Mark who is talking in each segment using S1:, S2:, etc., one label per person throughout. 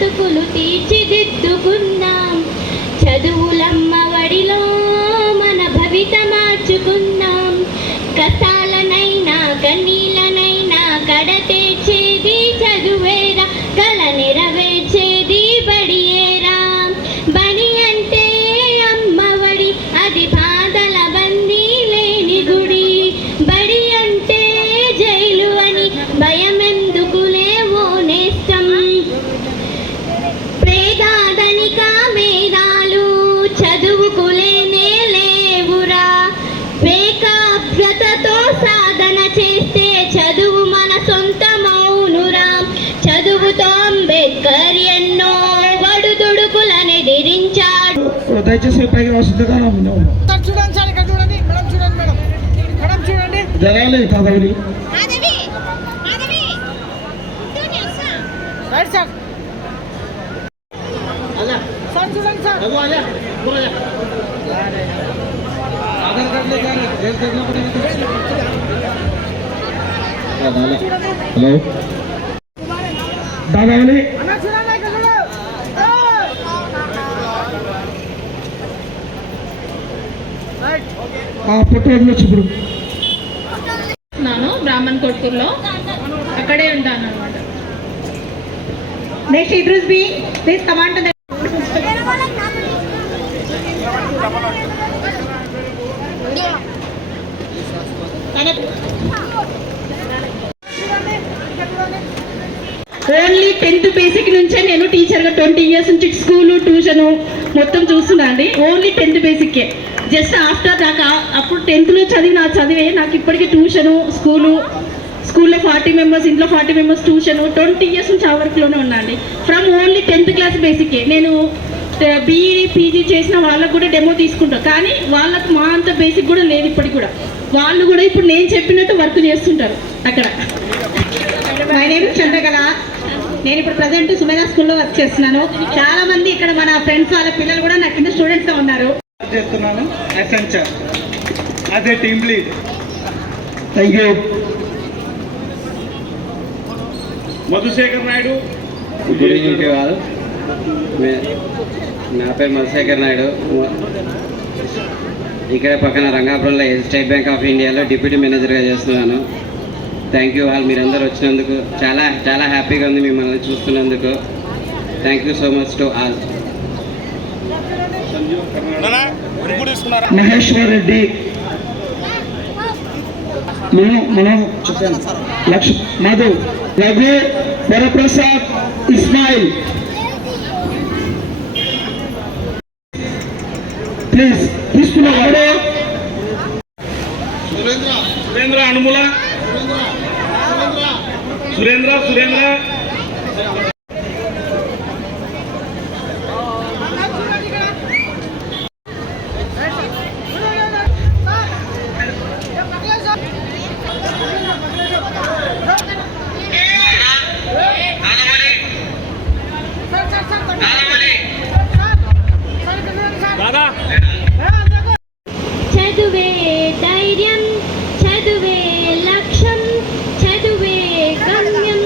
S1: బ్రతుకులు తీర్చిదిద్దుకున్నాం. అంతమౌనురా చదువుతో
S2: అంబేద్కర్ ఎన్నో వడుదుడుకులనెదిరించాడు దయచేసి పైకి చూడండి సార్ ఇక్కడ చూడండి. మేడం చూడండి మేడం. మేడం చూడండి.
S1: జరగాలి కాదవి.
S2: Right sir. సార్ చూడండి సార్.
S1: Aadhaar card hello. వదిలేచ్చు ఇప్పుడు?
S3: ఉన్నాను బ్రాహ్మణ్ కొట్టూరులో అక్కడే ఉంటాను అనమాట
S4: next ఇడ్రూస్ be please command to the
S3: only tenth basic నుంచే నేను టీచర్గా ట్వంటీ ఇయర్స్ నుంచి స్కూలు ట్యూషను మొత్తం చూస్తున్నా అండి. ఓన్లీ టెన్త్ బేసిక్కే జస్ట్ ఆఫ్టర్ దాకా అప్పుడు టెన్త్లో చదివిన నా చదివే నాకు ఇప్పటికీ ట్యూషను స్కూలు స్కూల్లో ఫార్టీ మెంబర్స్ ఇంట్లో forty members tuition twenty years నుంచి ఆ వర్క్లోనే ఉన్నాండి ఫ్రమ్ ఓన్లీ టెన్త్ క్లాస్ బేసిక్కే నేను బీఈడి పీజీ చేసిన వాళ్ళకు కూడా డెమో తీసుకుంటాం. కానీ వాళ్ళకు మా అంత బేసిక్ కూడా లేదు ఇప్పటికి కూడా. వాళ్ళు కూడా ఇప్పుడు నేను చెప్పినట్టు వర్క్ చేస్తుంటారు అక్కడ.
S4: మై నేమ్ చంద్రకళ నేను ఇప్పుడు ప్రజెంట్ సుమేధ స్కూల్లో వర్క్ చేస్తున్నాను. చాలా మంది ఇక్కడ మన ఫ్రెండ్స్ వాళ్ళ పిల్లలు కూడా నా కింద స్టూడెంట్స్ ఉన్నారు.
S1: చేస్తున్నాను as a team lead thank you Madhushekar Naidu.
S5: Evening నా పేరు మధుశేఖర్ నాయుడు. ఇక్కడ పక్కన రంగాపురంలో స్టేట్ బ్యాంక్ ఆఫ్ ఇండియాలో డిప్యూటీ మేనేజర్గా చేస్తున్నాను. థ్యాంక్ యూ ఆల్ మీరందరూ వచ్చినందుకు చాలా చాలా హ్యాపీగా ఉంది మిమ్మల్ని చూస్తున్నందుకు. Thank you so much to all
S1: Maheshwar Reddy. Lakh Madhu Raghu Varaprasad Ismail. Please తీసుకున్న వాడు. సురేంద్ర అనుముల. సురేంద్ర సురేంద్ర
S6: చదువే ధైర్యం చదువే లక్ష్యం చదువే గమ్యం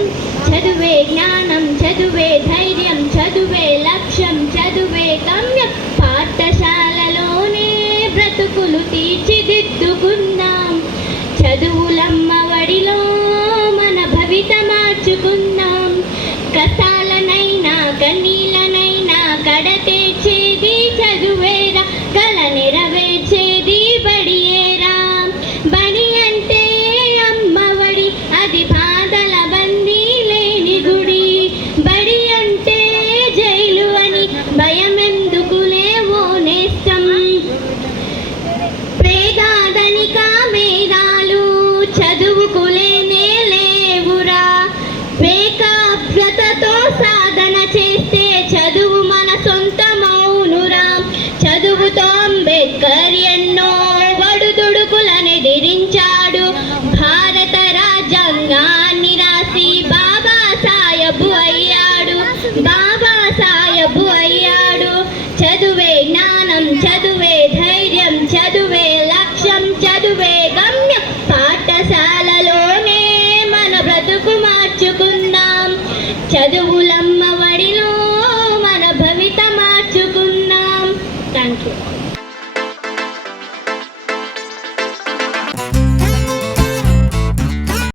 S6: చదువే జ్ఞానం చదువే ధైర్యం చదువే లక్ష్యం చదువే గమ్యం. పాఠశాలలోనే బ్రతుకులు తీర్చిదిద్దుకుందాం. చదువులమ్మ వడిలో మన భవిత మార్చుకుందాం. కథ